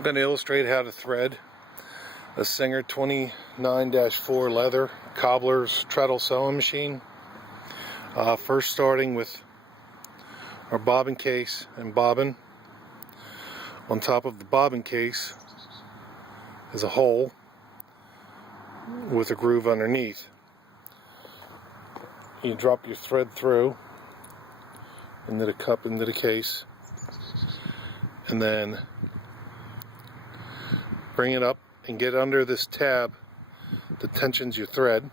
I'm going to illustrate how to thread a Singer 29-4 leather Cobbler's Treadle sewing machine. First starting with our bobbin case and bobbin. On top of the bobbin case is a hole with a groove underneath. You drop your thread through into the cup, into the case, and then bring it up and get under this tab that tensions your thread.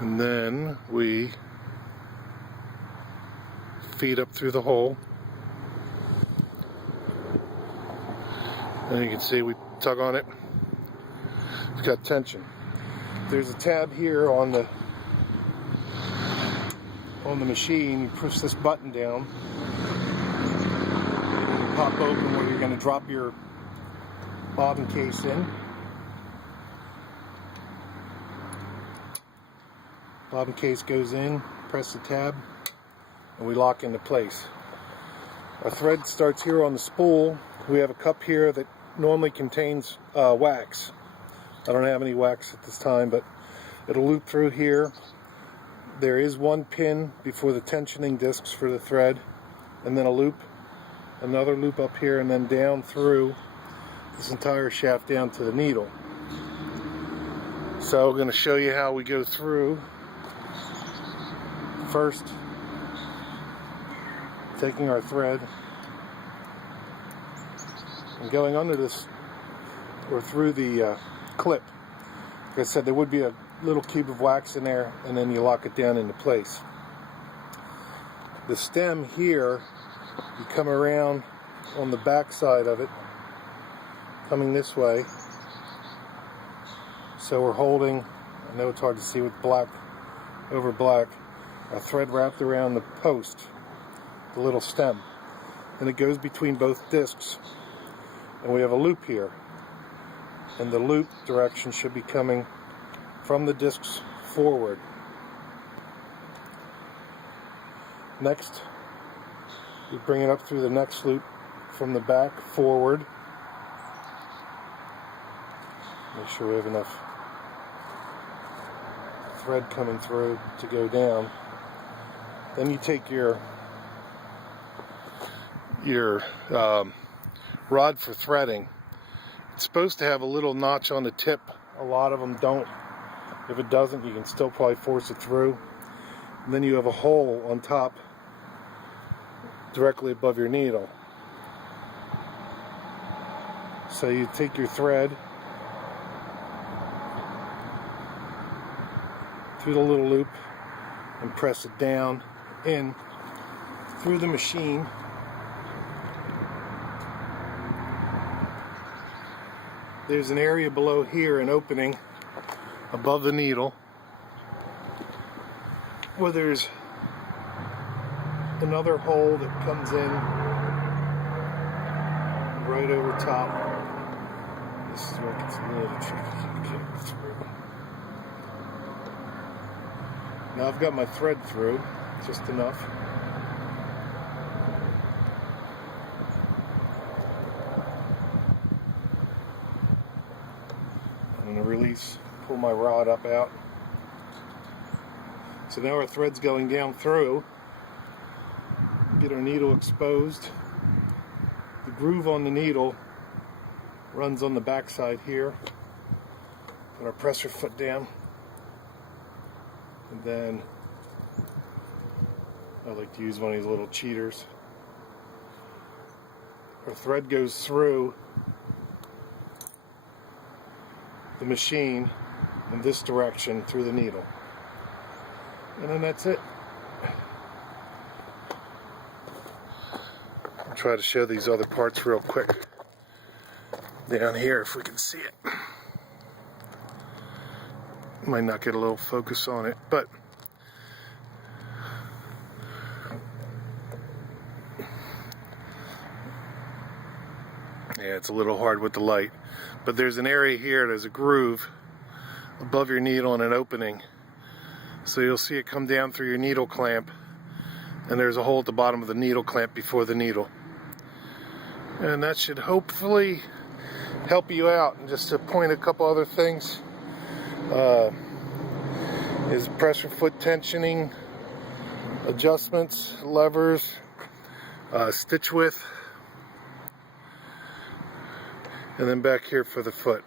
And then we feed up through the hole. And you can see we tug on it. It's got tension. There's a tab here on the machine. You push this button down. You pop open where you're going to drop your bobbin case in. Bobbin case goes in, press the tab, and we lock into place. Our thread starts here on the spool. We have a cup here that normally contains wax. I don't have any wax at this time, but it'll loop through here. There is one pin before the tensioning discs for the thread, and then a loop, another loop up here, and then down through this entire shaft down to the needle. So I'm going to show you how we go through. First, taking our thread and going under this or through the clip. Like I said, there would be a little cube of wax in there, and then you lock it down into place. The stem here, you come around on the back side of it, coming this way. So we're holding, I know it's hard to see with black over black, a thread wrapped around the post, the little stem. And it goes between both discs. And we have a loop here. And the loop direction should be coming from the discs forward. Next, we bring it up through the next loop from the back forward. Make sure we have enough thread coming through to go down. Then you take your rod for threading. It's supposed to have a little notch on the tip. A lot of them don't. If it doesn't, you can still probably force it through. And then you have a hole on top directly above your needle. So you take your thread through the little loop and press it down in through the machine. There's an area below here, an opening above the needle, where there's another hole that comes in right over top. This is where it gets a little tricky to get it through. Now I've got my thread through, just enough. I'm going to release, pull my rod up out. So now our thread's going down through. Get our needle exposed. The groove on the needle runs on the back side here. Put our presser foot down. And then I like to use one of these little cheaters. Our thread goes through the machine in this direction through the needle. And then that's it. I'll try to show these other parts real quick down here if we can see it. Might not get a little focus on it, but yeah, it's a little hard with the light. But there's an area here, there's a groove above your needle and an opening. So you'll see it come down through your needle clamp and there's a hole at the bottom of the needle clamp before the needle. And that should hopefully help you out. And just to point a couple other things, is pressure foot tensioning, adjustments, levers, stitch width, and then back here for the foot.